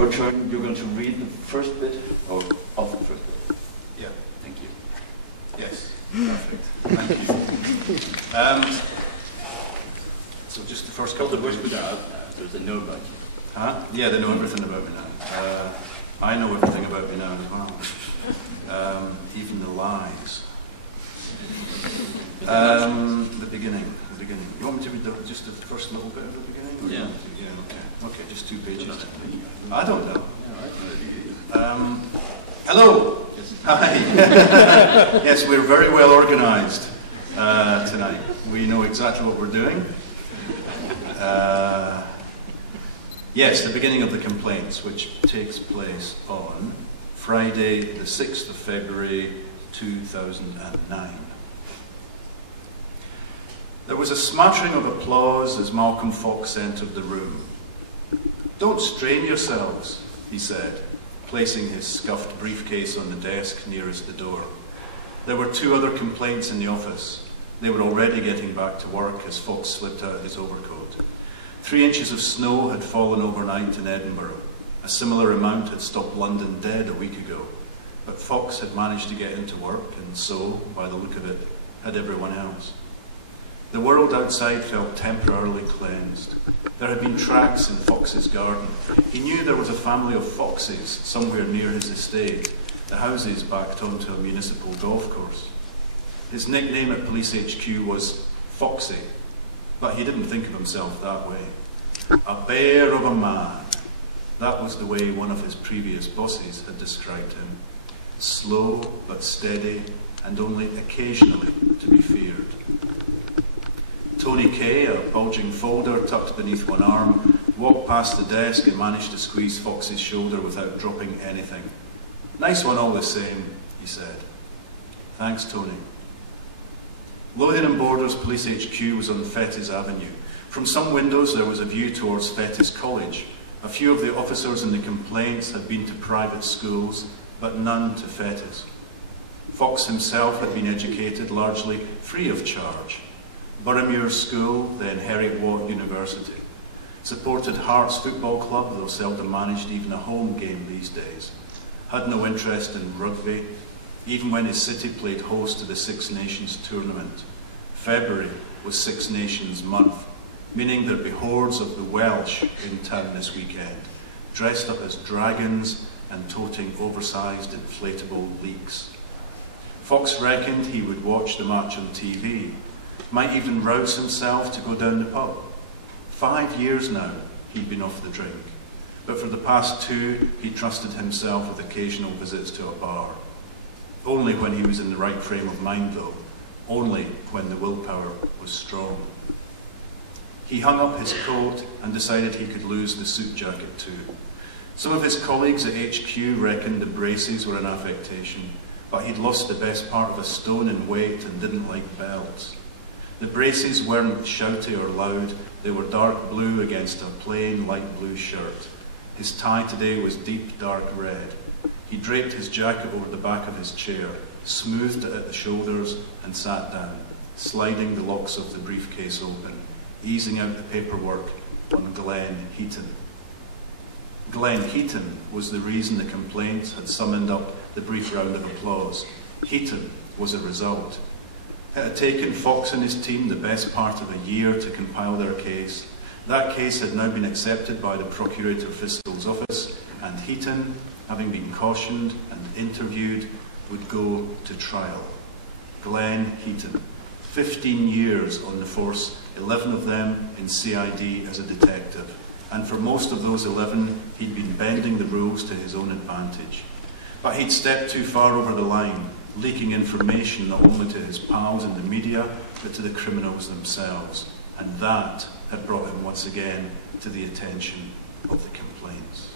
your turn. You're going to read the first bit, or of the first bit? Yeah. Thank you. Yes. Perfect. Thank you. So just the first couple of words. There's a note about you. Huh? Yeah, they know everything about me now. I know everything about me now as well. Even the lies. The beginning. You want me to read just the first little bit of the beginning? Or Yeah. Yeah, okay. Okay, just 2 pages. I don't know. Hello. Hi. Yes, we're very well organised tonight. We know exactly what we're doing. Yes, the beginning of the complaints, which takes place on Friday, the 6th of February, 2009. There was a smattering of applause as Malcolm Fox entered the room. "Don't strain yourselves," he said, placing his scuffed briefcase on the desk nearest the door. There were 2 other complaints in the office. They were already getting back to work as Fox slipped out of his overcoat. 3 inches of snow had fallen overnight in Edinburgh. A similar amount had stopped London dead a week ago. But Fox had managed to get into work, and so, by the look of it, had everyone else. The world outside felt temporarily cleansed. There had been tracks in Fox's garden. He knew there was a family of foxes somewhere near his estate, the houses backed onto a municipal golf course. His nickname at Police HQ was Foxy, but he didn't think of himself that way. A bear of a man. That was the way one of his previous bosses had described him. Slow but steady, and only occasionally to be feared. Tony Kay, a bulging folder tucked beneath one arm, walked past the desk and managed to squeeze Fox's shoulder without dropping anything. "Nice one all the same," he said. "Thanks, Tony." Lothian and Borders Police HQ was on Fettes Avenue. From some windows there was a view towards Fettes College. A few of the officers in the complaints had been to private schools, but none to Fettes. Fox himself had been educated largely free of charge. Boroughmuir School, then Heriot-Watt University. Supported Hearts Football Club, though seldom managed even a home game these days. Had no interest in rugby, even when his city played host to the Six Nations tournament. February was Six Nations month, meaning there'd be hordes of the Welsh in town this weekend, dressed up as dragons and toting oversized inflatable leeks. Fox reckoned he would watch the match on TV, might even rouse himself to go down the pub. 5 years now he'd been off the drink, but for the past 2 he trusted himself with occasional visits to a bar. Only when he was in the right frame of mind though, only when the willpower was strong. He hung up his coat and decided he could lose the suit jacket too. Some of his colleagues at HQ reckoned the braces were an affectation, but he'd lost the best part of a stone in weight and didn't like belts. The braces weren't shouty or loud, they were dark blue against a plain light blue shirt. His tie today was deep dark red. He draped his jacket over the back of his chair, smoothed it at the shoulders and sat down, sliding the locks of the briefcase open, easing out the paperwork on Glenn Heaton. Glenn Heaton was the reason the complaints had summoned up the brief round of applause. Heaton was a result. It had taken Fox and his team the best part of a year to compile their case. That case had now been accepted by the Procurator Fiscal's office, and Heaton, having been cautioned and interviewed, would go to trial. Glenn Heaton, 15 years on the force, 11 of them in CID as a detective. And for most of those 11, he'd been bending the rules to his own advantage. But he'd stepped too far over the line, leaking information not only to his pals in the media, but to the criminals themselves. And that had brought him once again to the attention of the complaints.